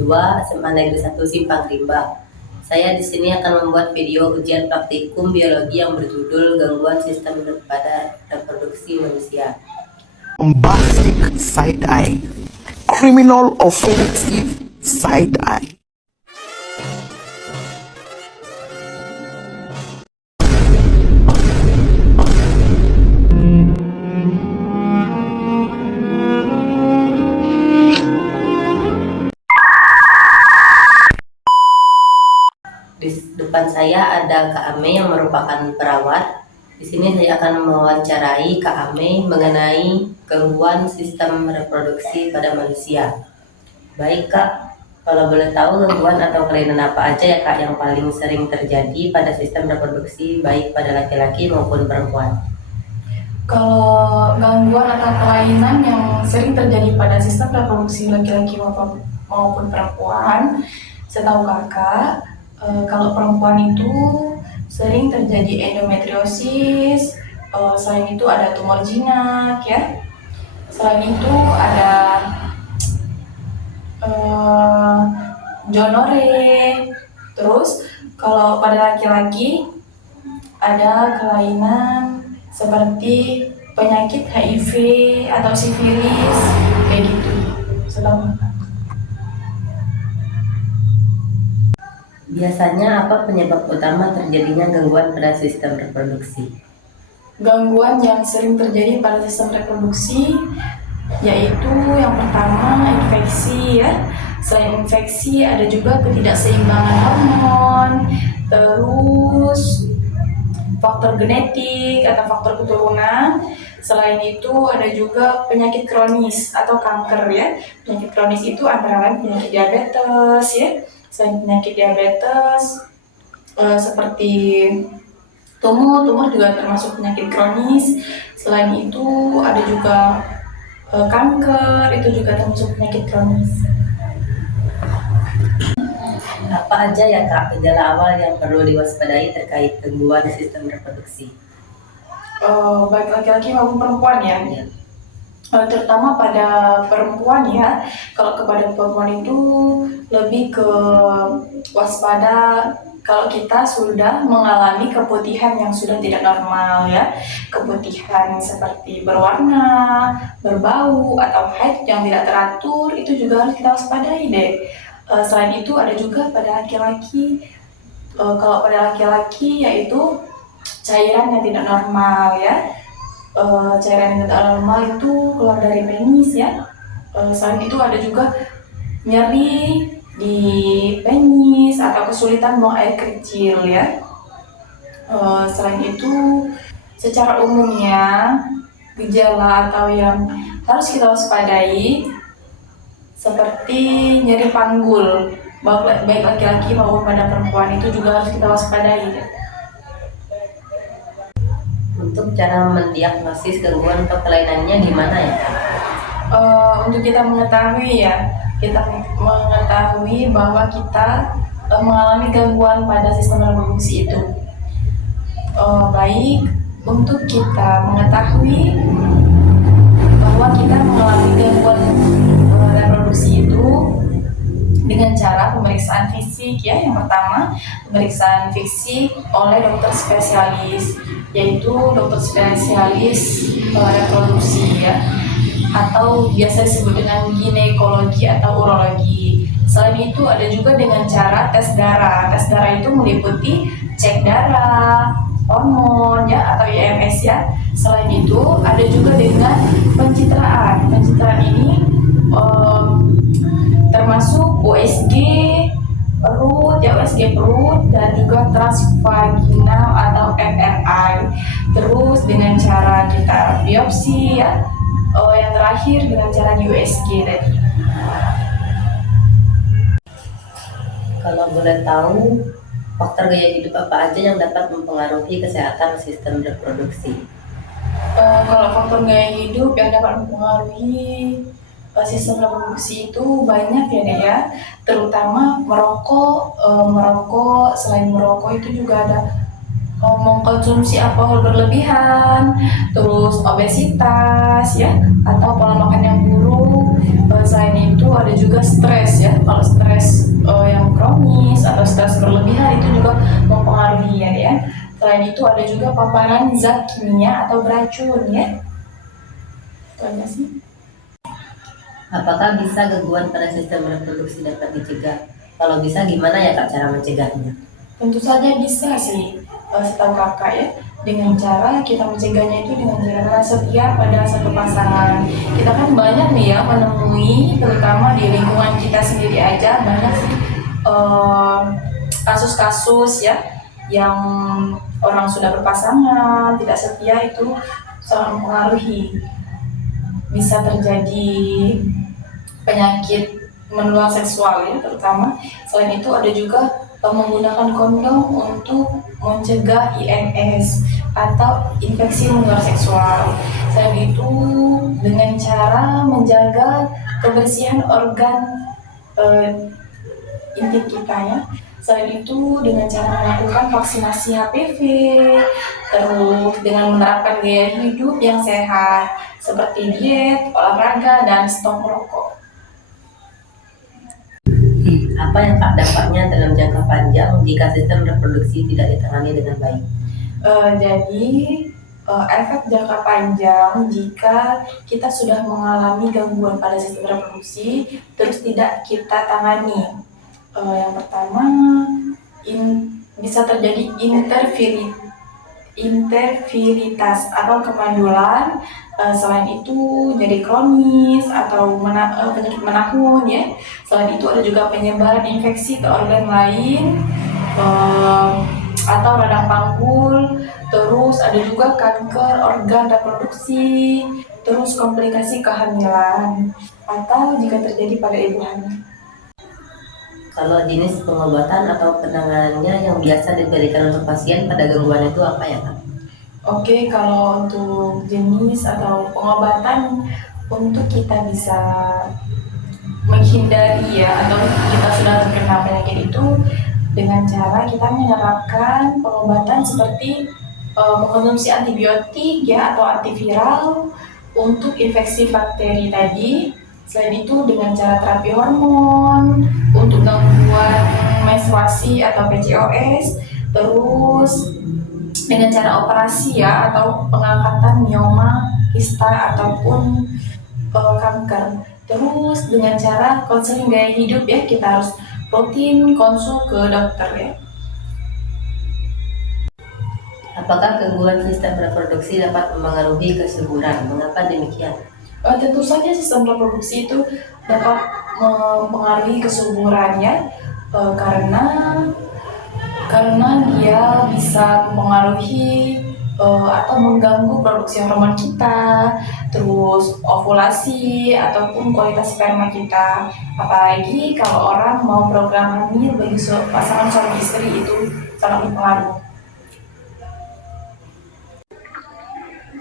2 SMA Negeri 1 Simpang Rimba. Saya di sini akan membuat video ujian praktikum biologi yang berjudul Gangguan Sistem pada Reproduksi Manusia. Bombastic side-eye, criminal offensive side-eye. Di depan saya ada Kak Ame yang merupakan perawat. Di sini saya akan mewawancarai Kak Ame mengenai gangguan sistem reproduksi pada manusia. Baik Kak, kalau boleh tahu gangguan atau kelainan apa aja ya Kak yang paling sering terjadi pada sistem reproduksi baik pada laki-laki maupun perempuan? Kalau gangguan atau kelainan yang sering terjadi pada sistem reproduksi laki-laki maupun perempuan, setahu kakak, kalau perempuan itu sering terjadi endometriosis, selain itu ada tumor jinak ya, selain itu ada gonore. Terus kalau pada laki-laki ada kelainan seperti penyakit HIV atau sifilis kayak gitu. Selamat. Biasanya apa penyebab utama terjadinya gangguan pada sistem reproduksi? Gangguan yang sering terjadi pada sistem reproduksi yaitu yang pertama infeksi ya. Selain infeksi ada juga ketidakseimbangan hormon, terus faktor genetik atau faktor keturunan. Selain itu ada juga penyakit kronis atau kanker ya. Penyakit kronis itu antara lain penyakit diabetes ya. Selain penyakit diabetes seperti tumor juga termasuk penyakit kronis. Selain itu ada juga kanker, itu juga termasuk penyakit kronis. Apa aja ya Kak gejala awal yang perlu diwaspadai terkait gangguan sistem reproduksi? Baik laki-laki maupun perempuan ya. Ya. Terutama pada perempuan ya. Kalau kepada perempuan itu lebih ke waspada kalau kita sudah mengalami keputihan yang sudah tidak normal ya. Keputihan seperti berwarna, berbau, atau haid yang tidak teratur, itu juga harus kita waspadai deh. Selain itu ada juga pada laki-laki, kalau pada laki-laki yaitu cairan yang tidak normal ya. Cairan yang tidak normal itu keluar dari penis ya. Selain itu ada juga nyeri di penis atau kesulitan buang air kecil ya. Selain itu secara umumnya gejala atau yang harus kita waspadai seperti nyeri panggul baik laki-laki maupun pada perempuan, itu juga harus kita waspadai ya. Untuk cara mendiagnosis gangguan atau kelainannya gimana ya? Untuk kita mengetahui bahwa kita mengalami gangguan pada sistem reproduksi itu, baik untuk kita mengetahui bahwa kita mengalami gangguan reproduksi itu dengan cara pemeriksaan fisik ya. Yang pertama, pemeriksaan fisik oleh dokter spesialis, yaitu dokter spesialis reproduksi ya, atau biasa disebut dengan ginekologi atau urologi. Selain itu ada juga dengan cara tes darah. Tes darah itu meliputi cek darah, hormon ya atau IMS ya. Selain itu ada juga dengan pencitraan. Pencitraan ini termasuk USG perut ya, USG perut, dan juga transvaginal atau MRI. Terus dengan cara kita biopsi ya. Yang terakhir dengan cara di USG tadi. Kalau boleh tahu, faktor gaya hidup apa aja yang dapat mempengaruhi kesehatan sistem reproduksi? Kalau faktor gaya hidup yang dapat mempengaruhi sistem reproduksi itu banyak ya deh ya. Terutama merokok. Selain merokok itu juga ada mengkonsumsi alkohol berlebihan, terus obesitas ya, atau pola makan yang buruk. Selain itu ada juga stres ya. Kalau stres yang kronis atau stres berlebihan itu juga mempengaruhi ya. Selain itu ada juga paparan zat kimia atau beracun ya. Itu aja sih. Apakah bisa gangguan pada sistem reproduksi dapat dicegah? Kalau bisa, gimana ya Kak cara mencegahnya? Tentu saja bisa sih, setahu kakak ya, dengan cara kita mencegahnya itu dengan cara setia pada satu pasangan. Kita kan banyak nih ya menemui, terutama di lingkungan kita sendiri aja banyak sih kasus-kasus ya yang orang sudah berpasangan tidak setia, itu sangat mempengaruhi, bisa terjadi penyakit menular seksual ya terutama. Selain itu ada juga menggunakan kondom untuk mencegah IMS atau infeksi menular seksual. Selain itu dengan cara menjaga kebersihan organ intim kita ya. Selain itu dengan cara melakukan vaksinasi HPV, terus dengan menerapkan gaya hidup yang sehat seperti diet, olahraga, dan stop merokok. Apa yang dampaknya dalam jangka panjang jika sistem reproduksi tidak ditangani dengan baik? Jadi efek jangka panjang jika kita sudah mengalami gangguan pada sistem reproduksi terus tidak kita tangani. Yang pertama bisa terjadi interviritas atau kemandulan. Selain itu jadi kronis atau penyakit menahun ya. Selain itu ada juga penyebaran infeksi ke organ lain atau radang panggul. Terus ada juga kanker organ reproduksi, terus komplikasi kehamilan atau jika terjadi pada ibu hamil. Kalau jenis pengobatan atau penanganannya yang biasa diberikan untuk pasien pada gangguan itu apa ya Kak? Oke, kalau untuk jenis atau pengobatan untuk kita bisa menghindari ya atau kita sudah terkena penyakit itu dengan cara kita menerapkan pengobatan seperti mengkonsumsi antibiotik ya atau antiviral untuk infeksi bakteri tadi. Selain itu dengan cara terapi hormon untuk gangguan menstruasi atau PCOS, terus dengan cara operasi ya atau pengangkatan mioma, kista ataupun kanker. Terus dengan cara konseling gaya hidup ya, kita harus rutin konsul ke dokter ya. Apakah gangguan sistem reproduksi dapat mempengaruhi kesuburan? Mengapa demikian? Tentu saja sistem reproduksi itu dapat mempengaruhi kesuburannya karena dia bisa mempengaruhi atau mengganggu produksi hormon kita, terus ovulasi ataupun kualitas sperma kita. Apalagi kalau orang mau program hamil bagi pasangan suami istri itu sangat berpengaruh.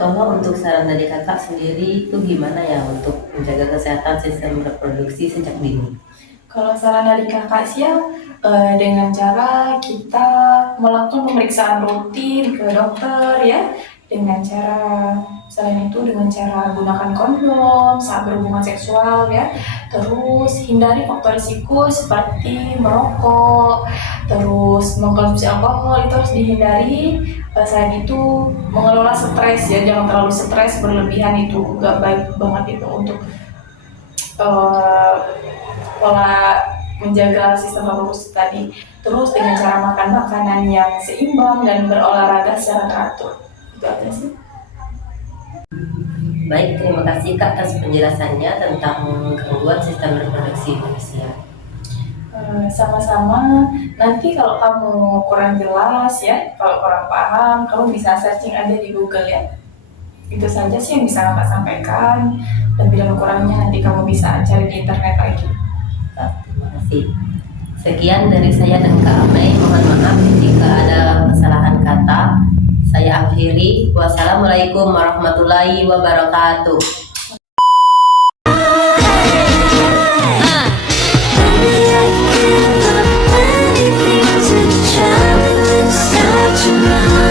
Kalau untuk saran dari kakak sendiri itu gimana ya untuk menjaga kesehatan sistem reproduksi sejak dini? Kalau saran dari kakak sih ya, dengan cara kita melakukan pemeriksaan rutin ke dokter ya, dengan cara selain itu dengan cara gunakan kondom saat berhubungan seksual ya, terus hindari faktor risiko seperti merokok, terus mengkonsumsi alkohol itu harus dihindari. Selain itu mengelola stres ya, jangan terlalu stres berlebihan, itu gak baik banget itu untuk pola menjaga sistem reproduksi tadi. Terus dengan cara makan makanan yang seimbang dan berolahraga secara teratur. Itu aja sih. Baik, terima kasih Kak atas penjelasannya tentang gangguan sistem reproduksi manusia. Sama-sama. Nanti kalau kamu kurang jelas ya, kalau kurang paham, kamu bisa searching aja di Google ya. Itu saja sih yang bisa kakak sampaikan. Lebih dan kurangnya nanti kamu bisa cari di internet lagi. Terima kasih. Sekian dari saya dan Kak Amai. Mohon maaf jika ada kesalahan kata. Saya akhiri. Wassalamualaikum warahmatullahi wabarakatuh. Anything to try, start your mind.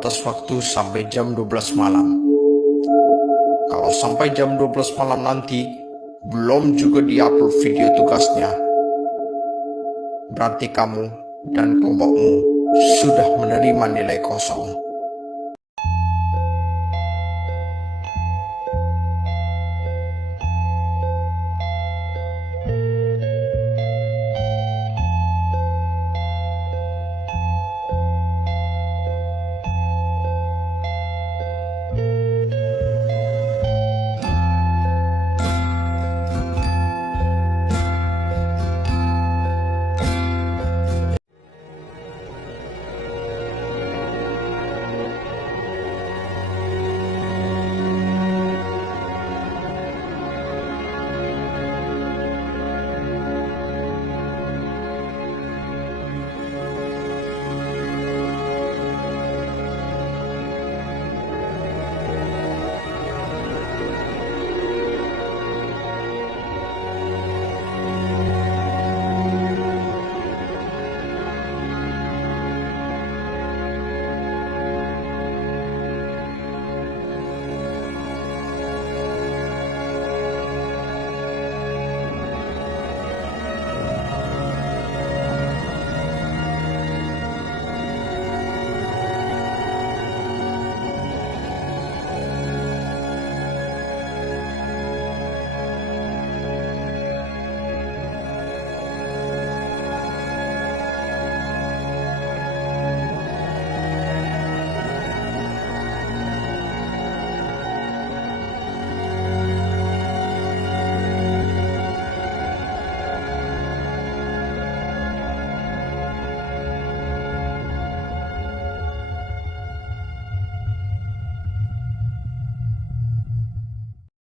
batas waktu sampai jam 12 malam. Kalau sampai jam 12 malam nanti belum juga diupload video tugasnya, berarti kamu dan kelompokmu sudah menerima nilai kosong.